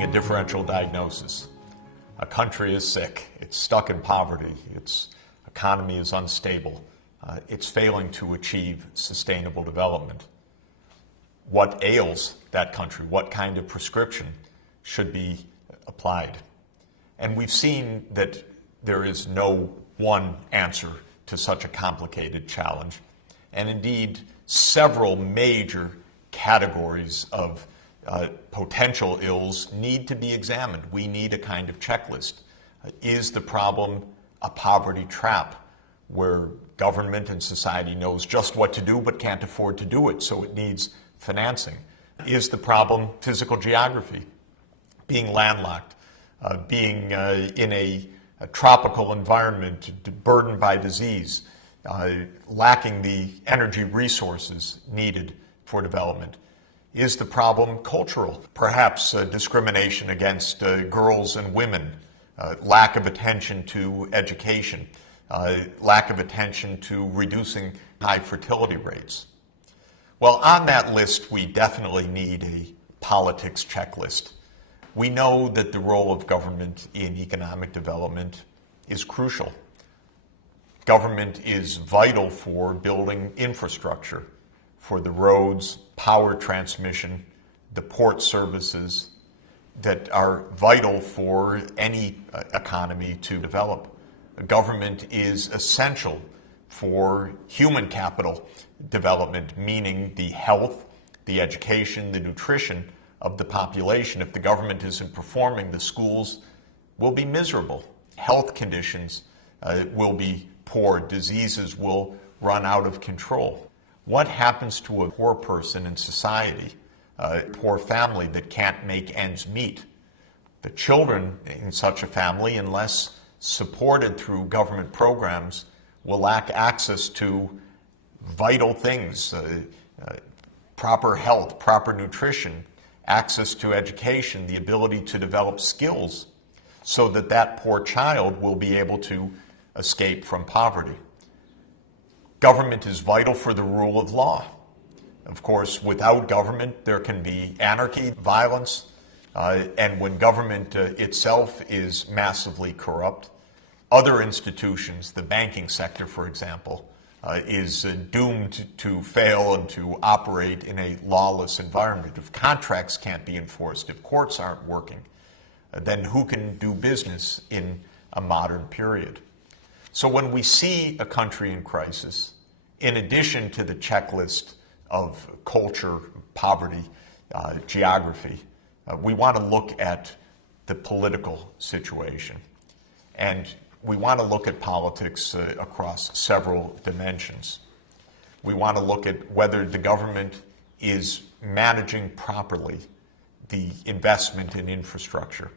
making a differential diagnosis. A country is sick, it's stuck in poverty, its economy is unstable, it's failing to achieve sustainable development. What ails that country? What kind of prescription should be applied? And we've seen that there is no one answer to such a complicated challenge. And indeed, several major categories of potential ills need to be examined. We need a kind of checklist. Is the problem a poverty trap where government and society knows just what to do but can't afford to do it, so it needs financing? Is the problem physical geography, being landlocked, being in a tropical environment burdened by disease, lacking the energy resources needed for development? Is the problem cultural? Perhaps discrimination against girls and women, lack of attention to education, lack of attention to reducing high fertility rates. Well, on that list, we definitely need a politics checklist. We know that the role of government in economic development is crucial. Government is vital for building infrastructure, for the roads, power transmission, the port services that are vital for any economy to develop. Government is essential for human capital development, meaning the health, the education, the nutrition of the population. If the government isn't performing, the schools will be miserable. Health conditions will be poor. Diseases will run out of control. What happens to a poor person in society, a poor family that can't make ends meet? The children in such a family, unless supported through government programs, will lack access to vital things, proper health, proper nutrition, access to education, the ability to develop skills so that that poor child will be able to escape from poverty. Government is vital for the rule of law. Of course, without government, there can be anarchy, violence, and when government itself is massively corrupt, other institutions, the banking sector, for example, is doomed to fail and to operate in a lawless environment. If contracts can't be enforced, if courts aren't working, then who can do business in a modern period? So when we see a country in crisis, in addition to the checklist of culture, poverty, geography, we want to look at the political situation. And we want to look at politics across several dimensions. We want to look at whether the government is managing properly the investment in infrastructure.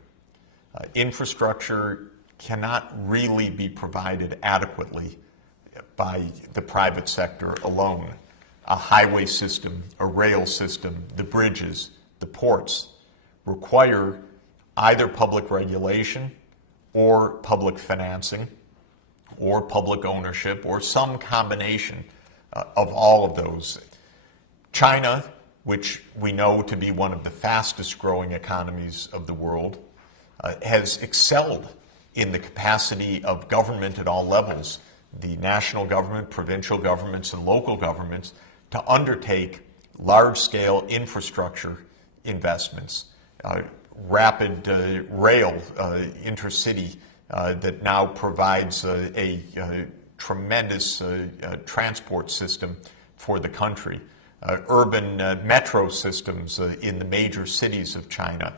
Infrastructure cannot really be provided adequately by the private sector alone. A highway system, a rail system, the bridges, the ports require either public regulation or public financing or public ownership or some combination of all of those. China, which we know to be one of the fastest growing economies of the world, has excelled in the capacity of government at all levels, the national government, provincial governments, and local governments, to undertake large-scale infrastructure investments, rapid rail intercity that now provides a tremendous transport system for the country, urban metro systems in the major cities of China,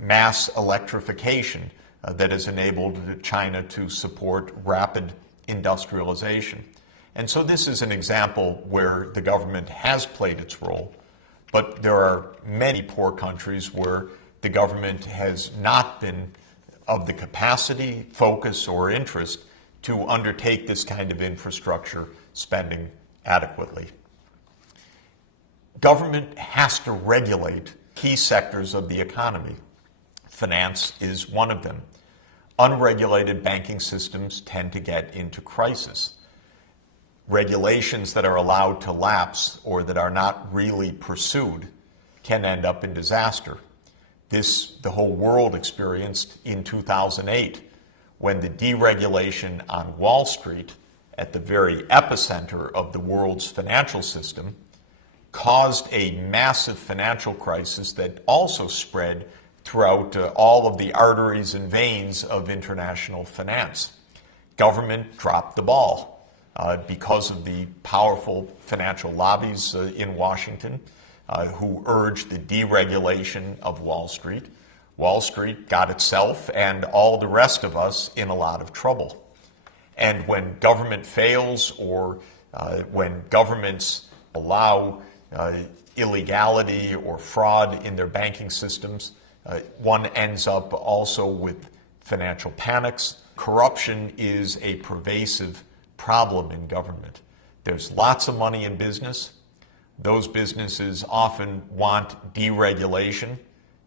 mass electrification that has enabled China to support rapid industrialization. And so this is an example where the government has played its role, but there are many poor countries where the government has not been of the capacity, focus, or interest to undertake this kind of infrastructure spending adequately. Government has to regulate key sectors of the economy. Finance is one of them. Unregulated banking systems tend to get into crisis. Regulations that are allowed to lapse or that are not really pursued can end up in disaster. the whole world experienced in 2008, when the deregulation on Wall Street, at the very epicenter of the world's financial system, caused a massive financial crisis that also spread throughout all of the arteries and veins of international finance. Government dropped the ball because of the powerful financial lobbies in Washington who urged the deregulation of Wall Street. Wall Street got itself and all the rest of us in a lot of trouble. And when government fails, or when governments allow illegality or fraud in their banking systems, one ends up also with financial panics. Corruption is a pervasive problem in government. There's lots of money in business. Those businesses often want deregulation,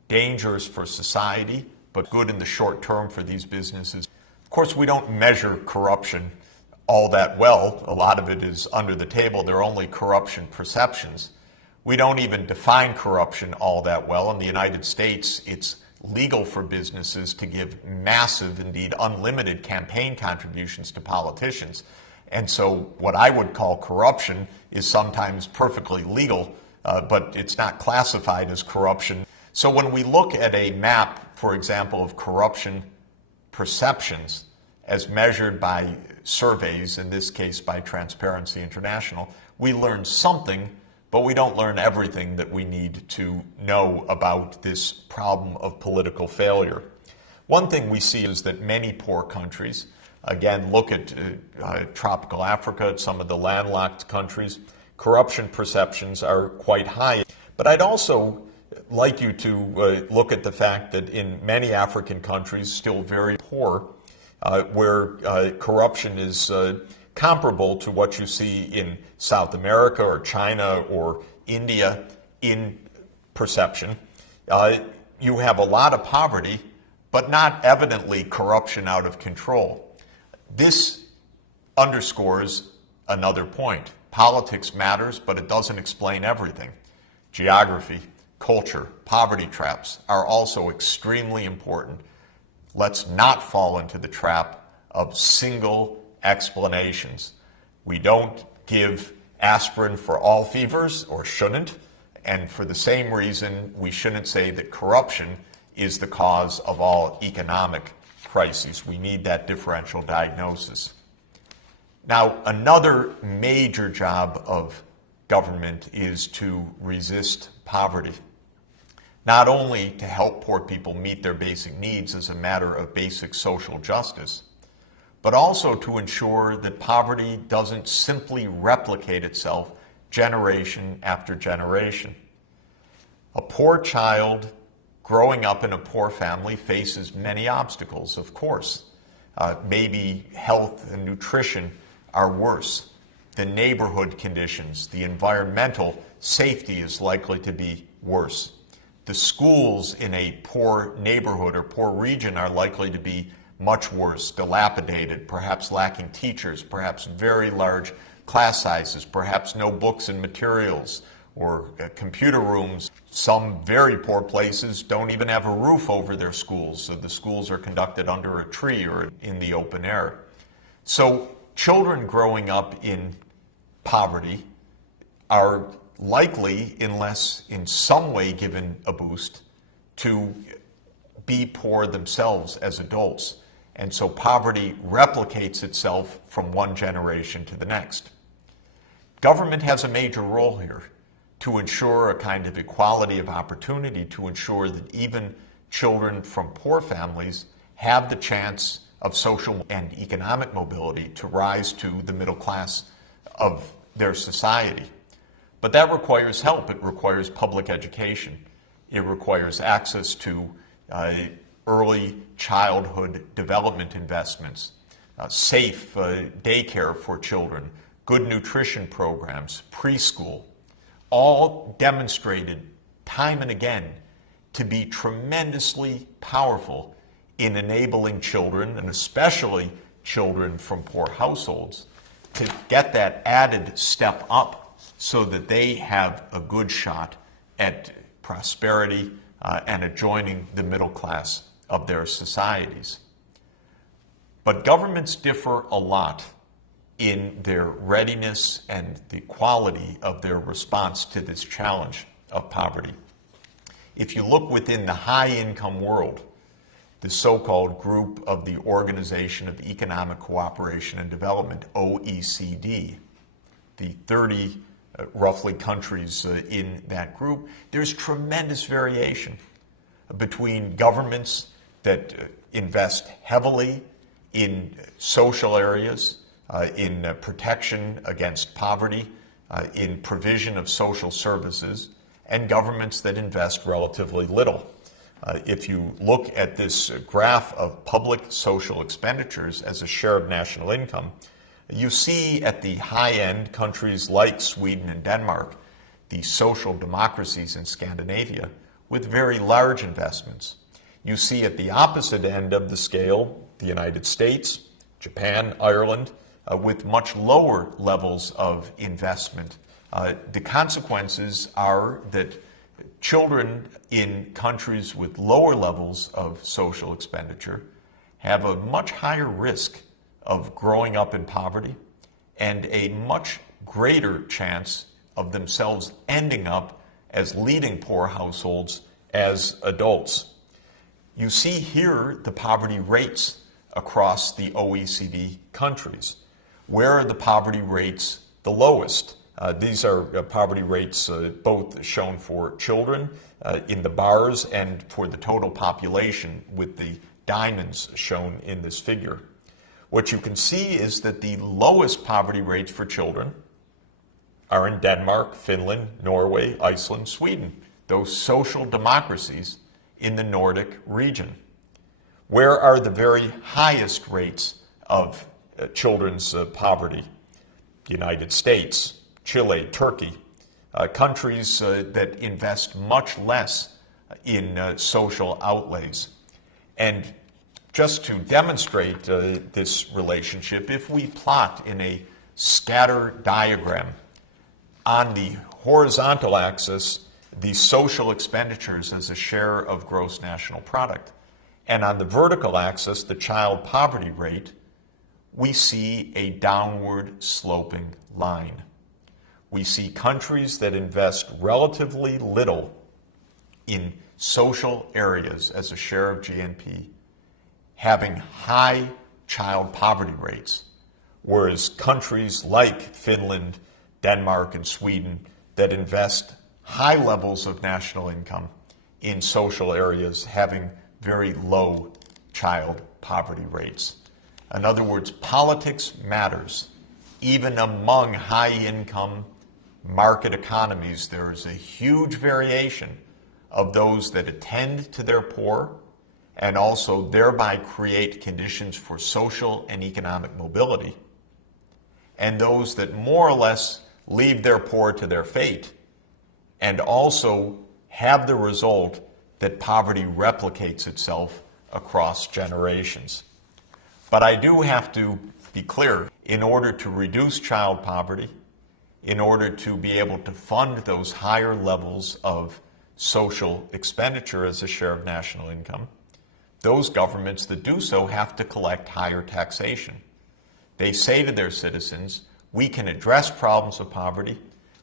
dangerous for society, but good in the short term for these businesses. Of course, we don't measure corruption all that well. A lot of it is under the table. There are only corruption perceptions. We don't even define corruption all that well. In the United States, it's legal for businesses to give massive, indeed unlimited, campaign contributions to politicians. And so what I would call corruption is sometimes perfectly legal, but it's not classified as corruption. So when we look at a map, for example, of corruption perceptions as measured by surveys, in this case by Transparency International, we learn something, but we don't learn everything that we need to know about this problem of political failure. One thing we see is that many poor countries, again, look at tropical Africa, at some of the landlocked countries, corruption perceptions are quite high. But I'd also like you to look at the fact that in many African countries, still very poor, where corruption is comparable to what you see in South America or China or India in perception, you have a lot of poverty, but not evidently corruption out of control. This underscores another point. Politics matters, but it doesn't explain everything. Geography, culture, poverty traps are also extremely important. Let's not fall into the trap of single explanations. We don't give aspirin for all fevers, or shouldn't, and for the same reason, we shouldn't say that corruption is the cause of all economic crises. We need that differential diagnosis. Now, another major job of government is to resist poverty. Not only to help poor people meet their basic needs as a matter of basic social justice, but also to ensure that poverty doesn't simply replicate itself generation after generation. A poor child growing up in a poor family faces many obstacles, of course. Maybe health and nutrition are worse. The neighborhood conditions, the environmental safety is likely to be worse. The schools in a poor neighborhood or poor region are likely to be much worse, dilapidated, perhaps lacking teachers, perhaps very large class sizes, perhaps no books and materials, or computer rooms. Some very poor places don't even have a roof over their schools, so the schools are conducted under a tree or in the open air. So children growing up in poverty are likely, unless in some way given a boost, to be poor themselves as adults. And so poverty replicates itself from one generation to the next. Government has a major role here to ensure a kind of equality of opportunity, to ensure that even children from poor families have the chance of social and economic mobility to rise to the middle class of their society. But that requires help. It requires public education. It requires access to early childhood development investments, safe daycare for children, good nutrition programs, preschool, all demonstrated time and again to be tremendously powerful in enabling children, and especially children from poor households, to get that added step up so that they have a good shot at prosperity, and adjoining the middle class of their societies. But governments differ a lot in their readiness and the quality of their response to this challenge of poverty. If you look within the high-income world, the so-called group of the Organization of Economic Cooperation and Development, OECD, the 30 roughly countries in that group, there's tremendous variation between governments that invest heavily in social areas, in protection against poverty, in provision of social services, and governments that invest relatively little. If you look at this graph of public social expenditures as a share of national income, you see at the high end countries like Sweden and Denmark, the social democracies in Scandinavia, with very large investments. You see at the opposite end of the scale, the United States, Japan, Ireland, with much lower levels of investment. The consequences are that children in countries with lower levels of social expenditure have a much higher risk of growing up in poverty and a much greater chance of themselves ending up as leading poor households as adults. You see here the poverty rates across the OECD countries. Where are the poverty rates the lowest? These are poverty rates both shown for children in the bars and for the total population with the diamonds shown in this figure. What you can see is that the lowest poverty rates for children are in Denmark, Finland, Norway, Iceland, Sweden, those social democracies in the Nordic region. Where are the very highest rates of children's poverty? United States, Chile, Turkey, countries that invest much less in social outlays. And just to demonstrate this relationship, if we plot in a scatter diagram on the horizontal axis the social expenditures as a share of gross national product, and on the vertical axis the child poverty rate, we see a downward sloping line. We see countries that invest relatively little in social areas as a share of GNP having high child poverty rates, whereas countries like Finland, Denmark, and Sweden that invest high levels of national income in social areas having very low child poverty rates. In other words, politics matters. Even among high-income market economies, there is a huge variation of those that attend to their poor and also thereby create conditions for social and economic mobility, and those that more or less leave their poor to their fate and also have the result that poverty replicates itself across generations. But I do have to be clear, in order to reduce child poverty, in order to be able to fund those higher levels of social expenditure as a share of national income, those governments that do so have to collect higher taxation. They say to their citizens, we can address problems of poverty,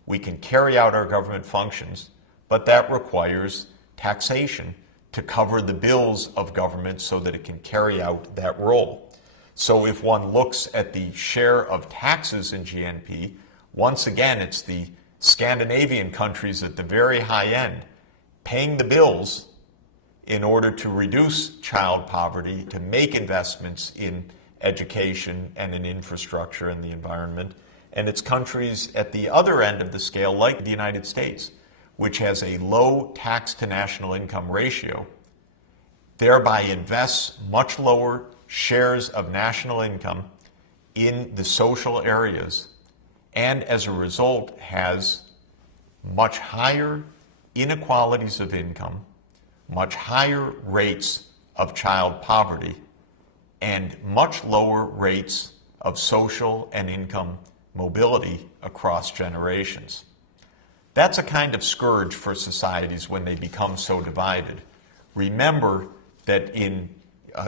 we can carry out our government functions, but that requires taxation to cover the bills of government so that it can carry out that role. So if one looks at the share of taxes in GNP, once again it's the Scandinavian countries at the very high end paying the bills in order to reduce child poverty, to make investments in education and in infrastructure and the environment. And it's countries at the other end of the scale, like the United States, which has a low tax to national income ratio, thereby invests much lower shares of national income in the social areas, and as a result has much higher inequalities of income, much higher rates of child poverty, and much lower rates of social and income mobility across generations. That's a kind of scourge for societies when they become so divided. Remember that in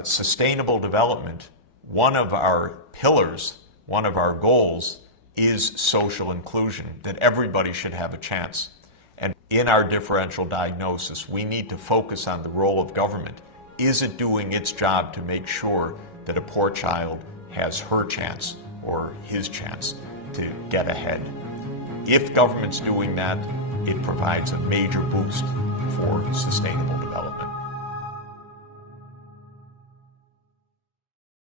sustainable development, one of our pillars, one of our goals is social inclusion, that everybody should have a chance. And in our differential diagnosis, we need to focus on the role of government. Is it doing its job to make sure that a poor child has her chance or his chance to get ahead? If government's doing that, it provides a major boost for sustainable